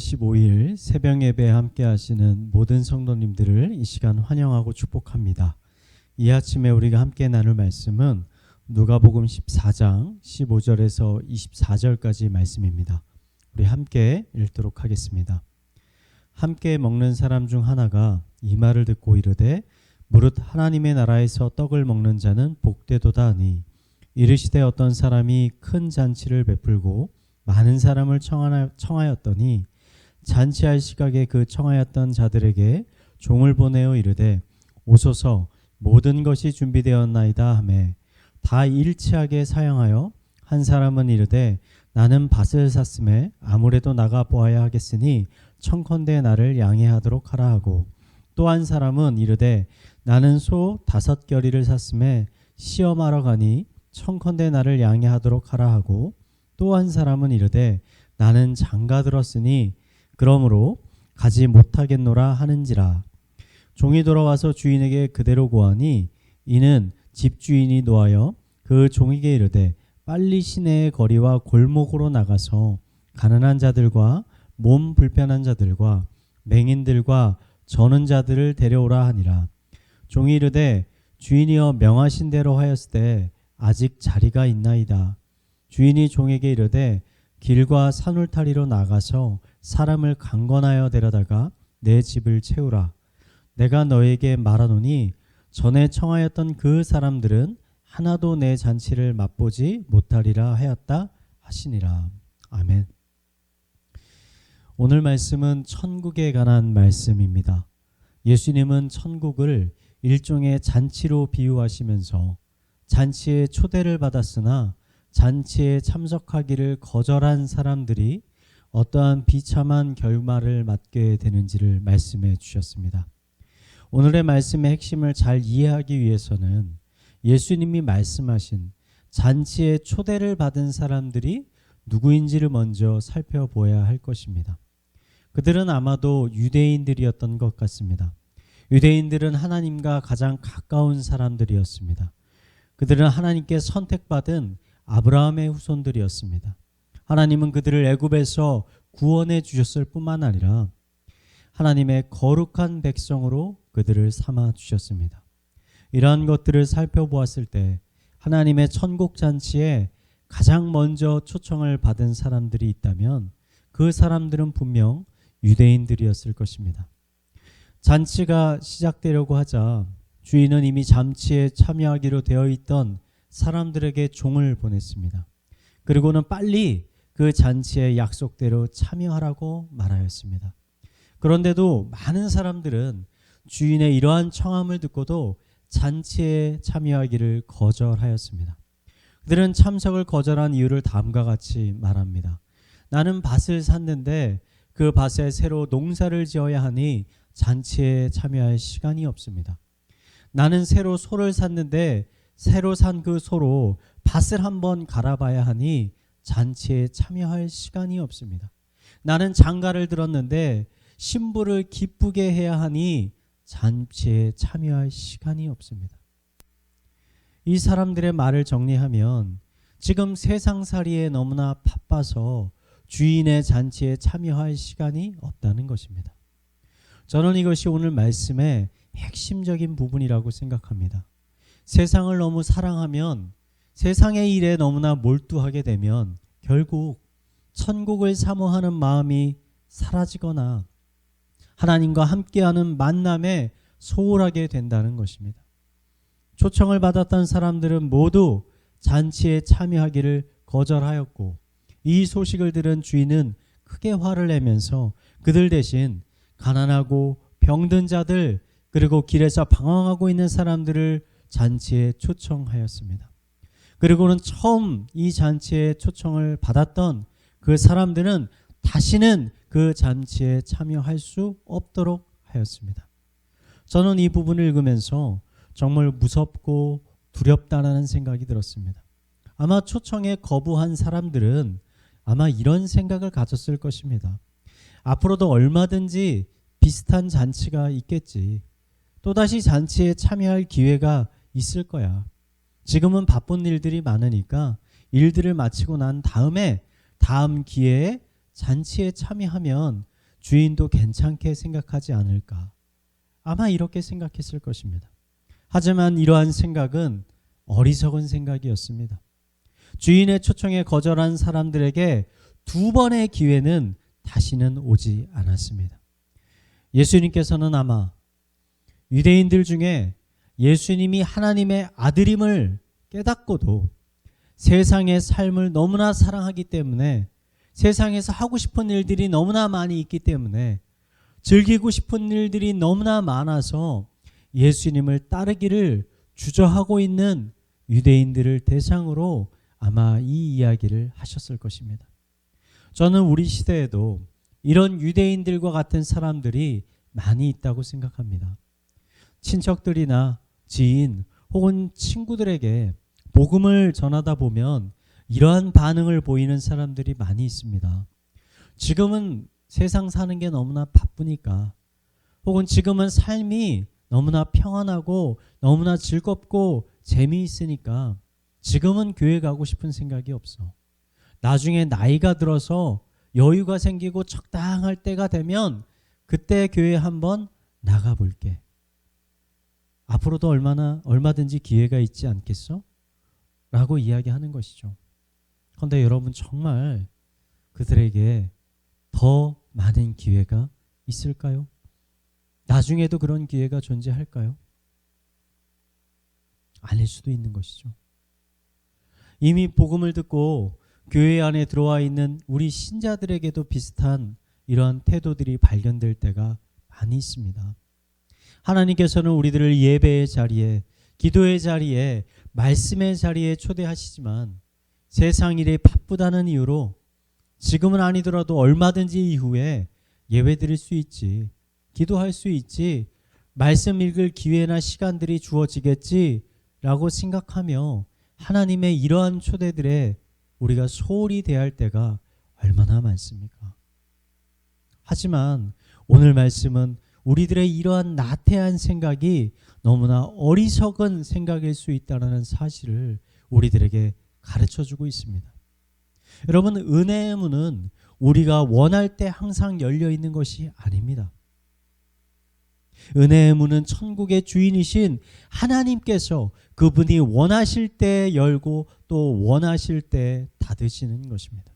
15일 새벽 예배에 함께 하시는 모든 성도님들을 이 시간 환영하고 축복합니다. 이 아침에 우리가 함께 나눌 말씀은 누가복음 14장 15절에서 24절까지 말씀입니다. 우리 함께 읽도록 하겠습니다. 함께 먹는 사람 중 하나가 이 말을 듣고 이르되 무릇 하나님의 나라에서 떡을 먹는 자는 복되도다 하니 이르시되 어떤 사람이 큰 잔치를 베풀고 많은 사람을 청하였더니 잔치할 시각에 그 청하였던 자들에게 종을 보내어 이르되 오소서 모든 것이 준비되었나이다 하매 다 일치하게 사양하여 한 사람은 이르되 나는 밭을 샀음에 아무래도 나가 보아야 하겠으니 청컨대 나를 양해하도록 하라 하고 또 한 사람은 이르되 나는 소 5겨리를 샀음에 시험하러 가니 청컨대 나를 양해하도록 하라 하고 또 한 사람은 이르되 나는 장가 들었으니 그러므로 가지 못하겠노라 하는지라. 종이 돌아와서 주인에게 그대로 고하니 이는 집주인이 노하여 그 종에게 이르되 빨리 시내의 거리와 골목으로 나가서 가난한 자들과 몸 불편한 자들과 맹인들과 저는 자들을 데려오라 하니라. 종이 이르되 주인이여 명하신 대로 하였을 때 아직 자리가 있나이다. 주인이 종에게 이르되 길과 산울타리로 나가서 사람을 강권하여 데려다가 내 집을 채우라. 내가 너에게 말하노니 전에 청하였던 그 사람들은 하나도 내 잔치를 맛보지 못하리라 하였다 하시니라. 아멘. 오늘 말씀은 천국에 관한 말씀입니다. 예수님은 천국을 일종의 잔치로 비유하시면서 잔치에 초대를 받았으나 잔치에 참석하기를 거절한 사람들이 어떠한 비참한 결말을 맞게 되는지를 말씀해 주셨습니다. 오늘의 말씀의 핵심을 잘 이해하기 위해서는 예수님이 말씀하신 잔치에 초대를 받은 사람들이 누구인지를 먼저 살펴보아야 할 것입니다. 그들은 아마도 유대인들이었던 것 같습니다. 유대인들은 하나님과 가장 가까운 사람들이었습니다. 그들은 하나님께 선택받은 아브라함의 후손들이었습니다. 하나님은 그들을 애굽에서 구원해 주셨을 뿐만 아니라 하나님의 거룩한 백성으로 그들을 삼아 주셨습니다. 이러한 것들을 살펴보았을 때 하나님의 천국 잔치에 가장 먼저 초청을 받은 사람들이 있다면 그 사람들은 분명 유대인들이었을 것입니다. 잔치가 시작되려고 하자 주인은 이미 잔치에 참여하기로 되어 있던 사람들에게 종을 보냈습니다. 그리고는 빨리 그 잔치의 약속대로 참여하라고 말하였습니다. 그런데도 많은 사람들은 주인의 이러한 청함을 듣고도 잔치에 참여하기를 거절하였습니다. 그들은 참석을 거절한 이유를 다음과 같이 말합니다. 나는 밭을 샀는데 그 밭에 새로 농사를 지어야 하니 잔치에 참여할 시간이 없습니다. 나는 새로 소를 샀는데 새로 산 그 소로 밭을 한번 갈아봐야 하니 잔치에 참여할 시간이 없습니다. 나는 장가를 들었는데 신부를 기쁘게 해야 하니 잔치에 참여할 시간이 없습니다. 이 사람들의 말을 정리하면 지금 세상살이에 너무나 바빠서 주인의 잔치에 참여할 시간이 없다는 것입니다. 저는 이것이 오늘 말씀의 핵심적인 부분이라고 생각합니다. 세상을 너무 사랑하면, 세상의 일에 너무나 몰두하게 되면 결국 천국을 사모하는 마음이 사라지거나 하나님과 함께하는 만남에 소홀하게 된다는 것입니다. 초청을 받았던 사람들은 모두 잔치에 참여하기를 거절하였고 이 소식을 들은 주인은 크게 화를 내면서 그들 대신 가난하고 병든 자들 그리고 길에서 방황하고 있는 사람들을 잔치에 초청하였습니다. 그리고는 처음 이 잔치에 초청을 받았던 그 사람들은 다시는 그 잔치에 참여할 수 없도록 하였습니다. 저는 이 부분을 읽으면서 정말 무섭고 두렵다라는 생각이 들었습니다. 아마 초청에 거부한 사람들은 아마 이런 생각을 가졌을 것입니다. 앞으로도 얼마든지 비슷한 잔치가 있겠지. 또다시 잔치에 참여할 기회가 있을 거야. 지금은 바쁜 일들이 많으니까 일들을 마치고 난 다음에 다음 기회에 잔치에 참여하면 주인도 괜찮게 생각하지 않을까? 아마 이렇게 생각했을 것입니다. 하지만 이러한 생각은 어리석은 생각이었습니다. 주인의 초청에 거절한 사람들에게 두 번의 기회는 다시는 오지 않았습니다. 예수님께서는 아마 유대인들 중에 예수님이 하나님의 아들임을 깨닫고도 세상의 삶을 너무나 사랑하기 때문에, 세상에서 하고 싶은 일들이 너무나 많이 있기 때문에, 즐기고 싶은 일들이 너무나 많아서 예수님을 따르기를 주저하고 있는 유대인들을 대상으로 아마 이 이야기를 하셨을 것입니다. 저는 우리 시대에도 이런 유대인들과 같은 사람들이 많이 있다고 생각합니다. 친척들이나 지인 혹은 친구들에게 복음을 전하다 보면 이러한 반응을 보이는 사람들이 많이 있습니다. 지금은 세상 사는 게 너무나 바쁘니까, 혹은 지금은 삶이 너무나 평안하고 너무나 즐겁고 재미있으니까 지금은 교회 가고 싶은 생각이 없어. 나중에 나이가 들어서 여유가 생기고 적당할 때가 되면 그때 교회 한번 나가볼게. 앞으로도 얼마든지 기회가 있지 않겠어? 라고 이야기하는 것이죠. 그런데 여러분, 정말 그들에게 더 많은 기회가 있을까요? 나중에도 그런 기회가 존재할까요? 아닐 수도 있는 것이죠. 이미 복음을 듣고 교회 안에 들어와 있는 우리 신자들에게도 비슷한 이러한 태도들이 발견될 때가 많이 있습니다. 하나님께서는 우리들을 예배의 자리에, 기도의 자리에, 말씀의 자리에 초대하시지만 세상 일이 바쁘다는 이유로 지금은 아니더라도 얼마든지 이후에 예배 드릴 수 있지, 기도할 수 있지, 말씀 읽을 기회나 시간들이 주어지겠지 라고 생각하며 하나님의 이러한 초대들에 우리가 소홀히 대할 때가 얼마나 많습니까? 하지만 오늘 말씀은 우리들의 이러한 나태한 생각이 너무나 어리석은 생각일 수 있다는 사실을 우리들에게 가르쳐주고 있습니다. 여러분, 은혜의 문은 우리가 원할 때 항상 열려 있는 것이 아닙니다. 은혜의 문은 천국의 주인이신 하나님께서 그분이 원하실 때 열고 또 원하실 때 닫으시는 것입니다.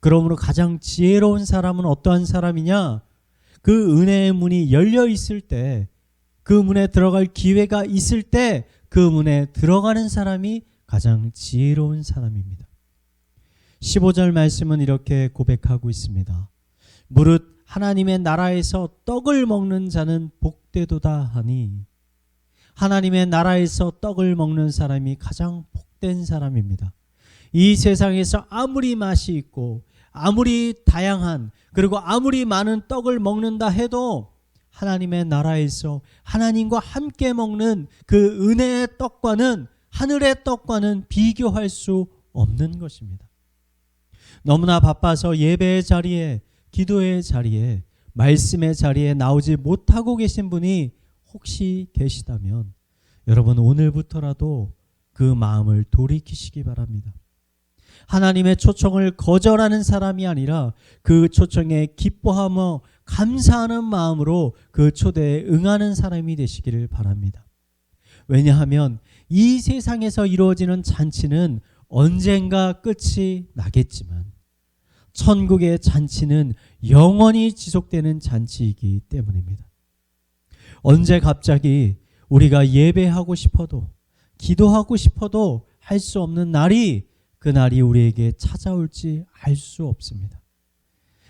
그러므로 가장 지혜로운 사람은 어떠한 사람이냐? 그 은혜의 문이 열려 있을 때, 그 문에 들어갈 기회가 있을 때 그 문에 들어가는 사람이 가장 지혜로운 사람입니다. 15절 말씀은 이렇게 고백하고 있습니다. 무릇 하나님의 나라에서 떡을 먹는 자는 복되도다 하니, 하나님의 나라에서 떡을 먹는 사람이 가장 복된 사람입니다. 이 세상에서 아무리 맛이 있고 아무리 다양한, 그리고 아무리 많은 떡을 먹는다 해도 하나님의 나라에서 하나님과 함께 먹는 그 은혜의 떡과는, 하늘의 떡과는 비교할 수 없는 것입니다. 너무나 바빠서 예배의 자리에, 기도의 자리에, 말씀의 자리에 나오지 못하고 계신 분이 혹시 계시다면 여러분, 오늘부터라도 그 마음을 돌이키시기 바랍니다. 하나님의 초청을 거절하는 사람이 아니라 그 초청에 기뻐하며 감사하는 마음으로 그 초대에 응하는 사람이 되시기를 바랍니다. 왜냐하면 이 세상에서 이루어지는 잔치는 언젠가 끝이 나겠지만 천국의 잔치는 영원히 지속되는 잔치이기 때문입니다. 언제 갑자기 우리가 예배하고 싶어도, 기도하고 싶어도 할 수 없는 날이, 그 날이 우리에게 찾아올지 알 수 없습니다.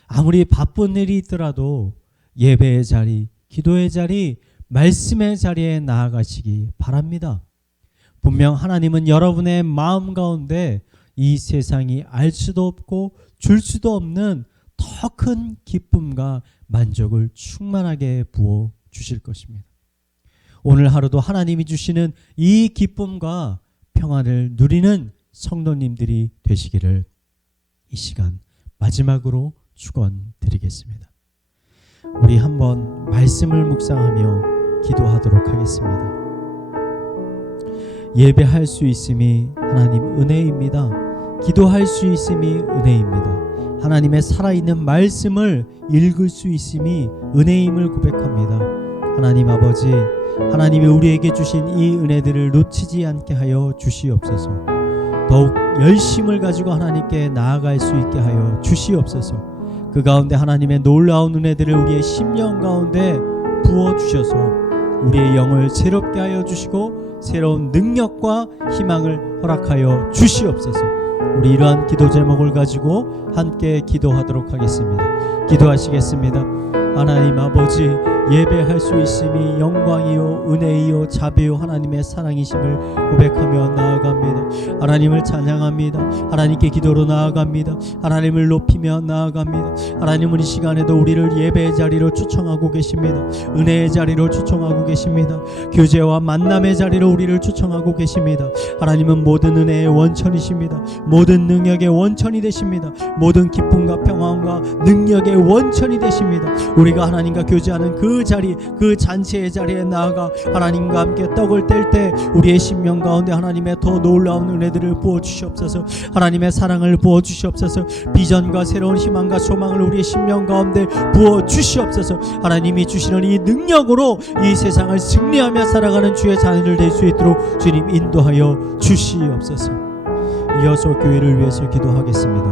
아무리 바쁜 일이 있더라도 예배의 자리, 기도의 자리, 말씀의 자리에 나아가시기 바랍니다. 분명 하나님은 여러분의 마음 가운데 이 세상이 알 수도 없고 줄 수도 없는 더 큰 기쁨과 만족을 충만하게 부어 주실 것입니다. 오늘 하루도 하나님이 주시는 이 기쁨과 평안을 누리는 성도님들이 되시기를 이 시간 마지막으로 축원드리겠습니다. 우리 한번 말씀을 묵상하며 기도하도록 하겠습니다. 예배할 수 있음이 하나님 은혜입니다. 기도할 수 있음이 은혜입니다. 하나님의 살아있는 말씀을 읽을 수 있음이 은혜임을 고백합니다. 하나님 아버지, 하나님이 우리에게 주신 이 은혜들을 놓치지 않게 하여 주시옵소서. 더욱 열심을 가지고 하나님께 나아갈 수 있게 하여 주시옵소서. 그 가운데 하나님의 놀라운 은혜들을 우리의 심령 가운데 부어주셔서 우리의 영을 새롭게 하여 주시고 새로운 능력과 희망을 허락하여 주시옵소서. 우리 이러한 기도 제목을 가지고 함께 기도하도록 하겠습니다. 기도하시겠습니다. 하나님 아버지, 예배할 수 있음이 영광이요 은혜이요 자비요 하나님의 사랑이심을 고백하며 나아갑니다. 하나님을 찬양합니다. 하나님께 기도로 나아갑니다. 하나님을 높이며 나아갑니다. 하나님은 이 시간에도 우리를 예배의 자리로 초청하고 계십니다. 은혜의 자리로 초청하고 계십니다. 교제와 만남의 자리로 우리를 초청하고 계십니다. 하나님은 모든 은혜의 원천이십니다. 모든 능력의 원천이 되십니다. 모든 기쁨과 평안과 능력의 원천이 되십니다. 우리가 하나님과 교제하는 그 자리, 그 잔치의 자리에 나아가 하나님과 함께 떡을 뗄 때 우리의 심령 가운데 하나님의 더 놀라운 은혜들을 부어주시옵소서. 하나님의 사랑을 부어주시옵소서. 비전과 새로운 희망과 소망을 우리의 심령 가운데 부어주시옵소서. 하나님이 주시는 이 능력으로 이 세상을 승리하며 살아가는 주의 자녀들 될 수 있도록 주님 인도하여 주시옵소서. 이어서 교회를 위해서 기도하겠습니다.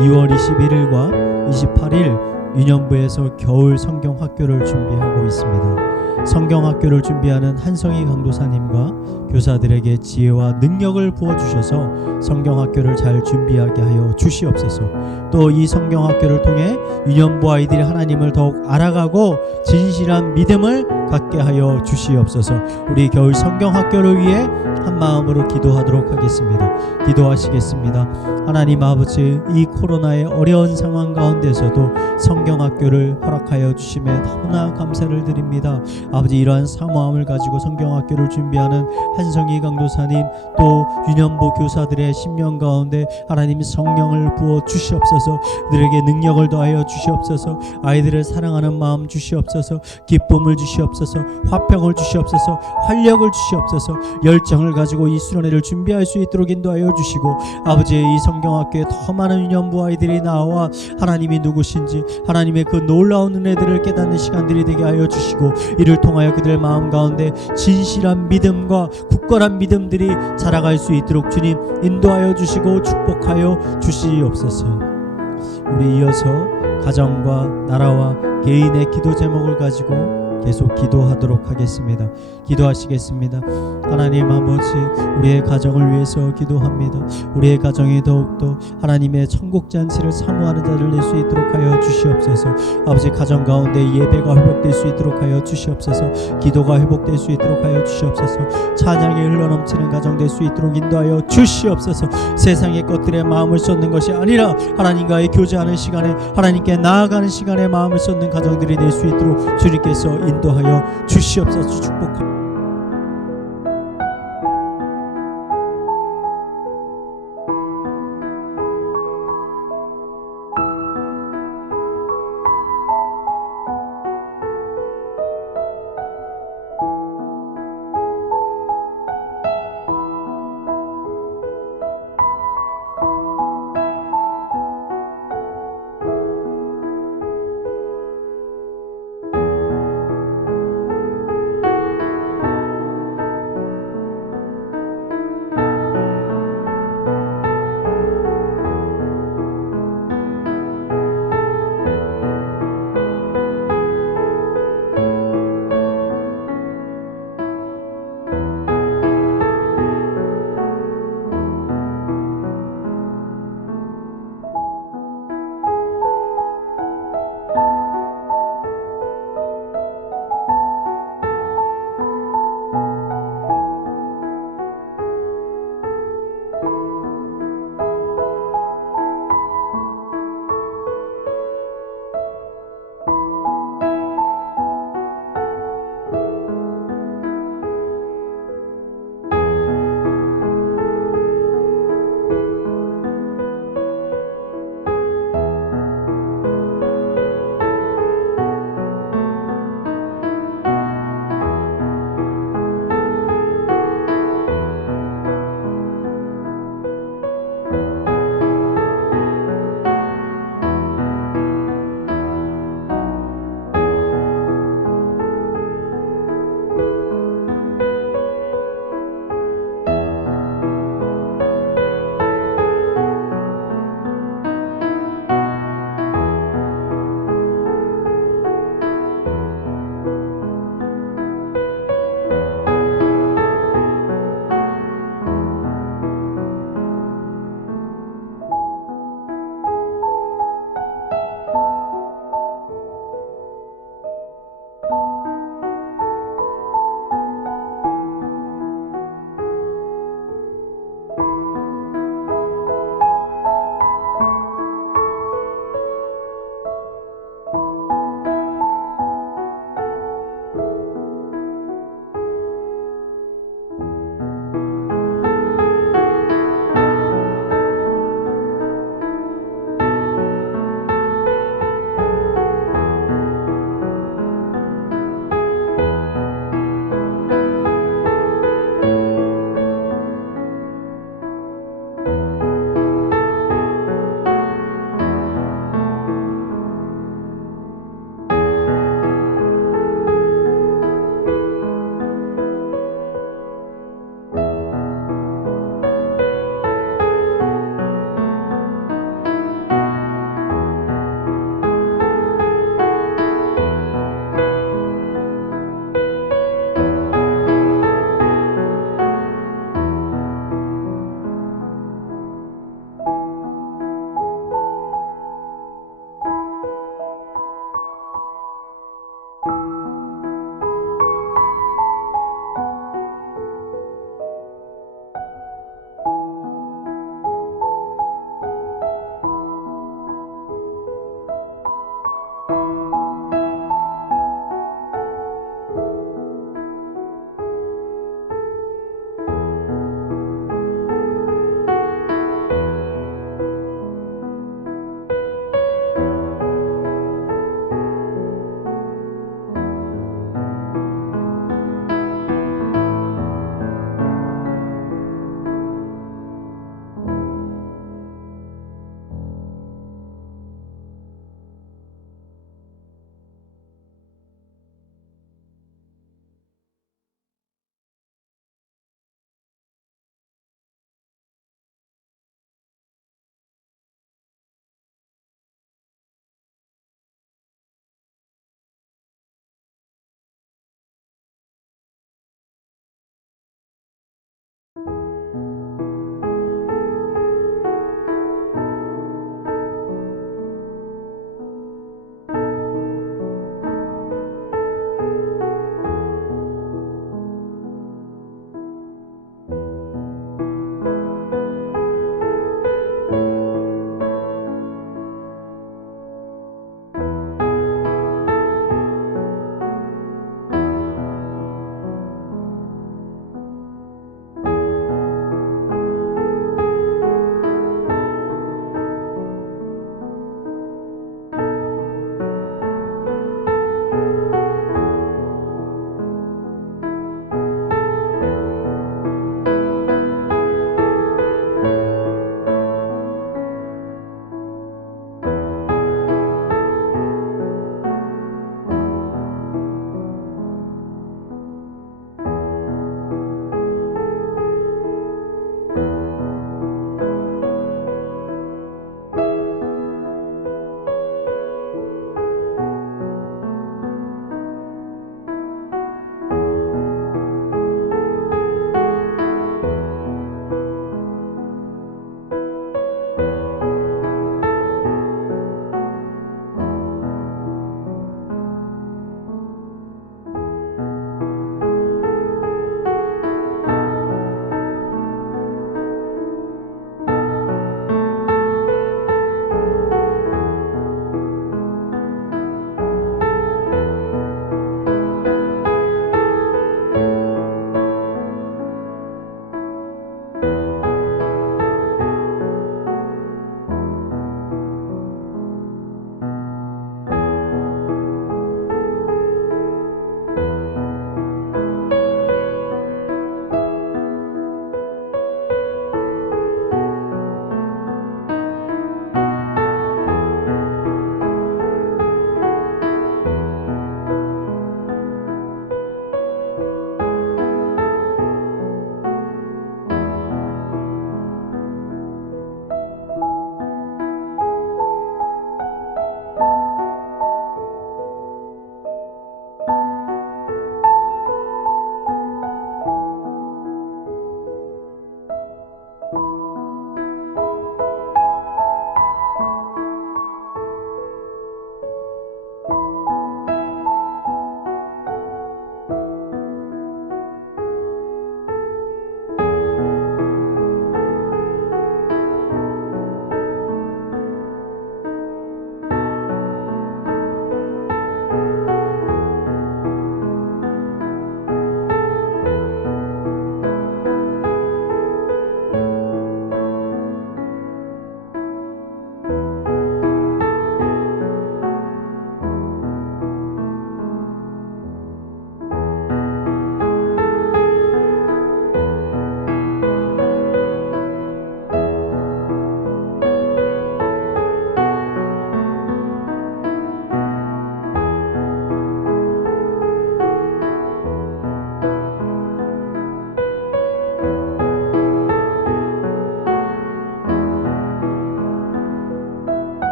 2월 21일과 28일 유년부에서 겨울 성경학교를 준비하고 있습니다. 성경학교를 준비하는 한성희 강도사님과 교사들에게 지혜와 능력을 부어주셔서 성경학교를 잘 준비하게 하여 주시옵소서. 또 이 성경학교를 통해 유년부 아이들이 하나님을 더욱 알아가고 진실한 믿음을 갖게 하여 주시옵소서. 우리 겨울 성경학교를 위해 한 마음으로 기도하도록 하겠습니다. 기도하시겠습니다. 하나님 아버지, 이 코로나의 어려운 상황 가운데서도 성경학교를 허락하여 주심에 너무나 감사를 드립니다. 아버지, 이러한 사모함을 가지고 성경학교를 준비하는 한성희 강도사님, 또 유년부 교사들의 심령 가운데 하나님 성령을 부어 주시옵소서. 그들에게 능력을 더하여 주시옵소서. 아이들을 사랑하는 마음 주시옵소서. 기쁨을 주시옵소서. 화평을 주시옵소서. 활력을 주시옵소서. 열정을 가지고 이 수련회를 준비할 수 있도록 인도하여 주시고, 아버지의 이 성경학교에 더 많은 유년부 아이들이 나와 하나님이 누구신지, 하나님의 그 놀라운 은혜들을 깨닫는 시간들이 되게 하여 주시고, 이를 통하여 그들의 마음 가운데 진실한 믿음과 굳건한 믿음들이 자라갈 수 있도록 주님 인도하여 주시고 축복하여 주시옵소서. 우리 이어서 가정과 나라와 개인의 기도 제목을 가지고 계속 기도하도록 하겠습니다. 기도하시겠습니다. 하나님 아버지, 우리의 가정을 위해서 기도합니다. 우리의 가정이 더욱더 하나님의 천국 잔치를 사모하는 자를 낼 수 있도록 하여 주시옵소서. 아버지, 가정 가운데 예배가 회복될 수 있도록 하여 주시옵소서. 기도가 회복될 수 있도록 하여 주시옵소서. 찬양이 흘러넘치는 가정 될 수 있도록 인도하여 주시옵소서. 세상의 것들에 마음을 쏟는 것이 아니라 하나님과의 교제하는 시간에, 하나님께 나아가는 시간에 마음을 쏟는 가정들이 될 수 있도록 주님께서 인도하여 주시옵소서. 축복합니다.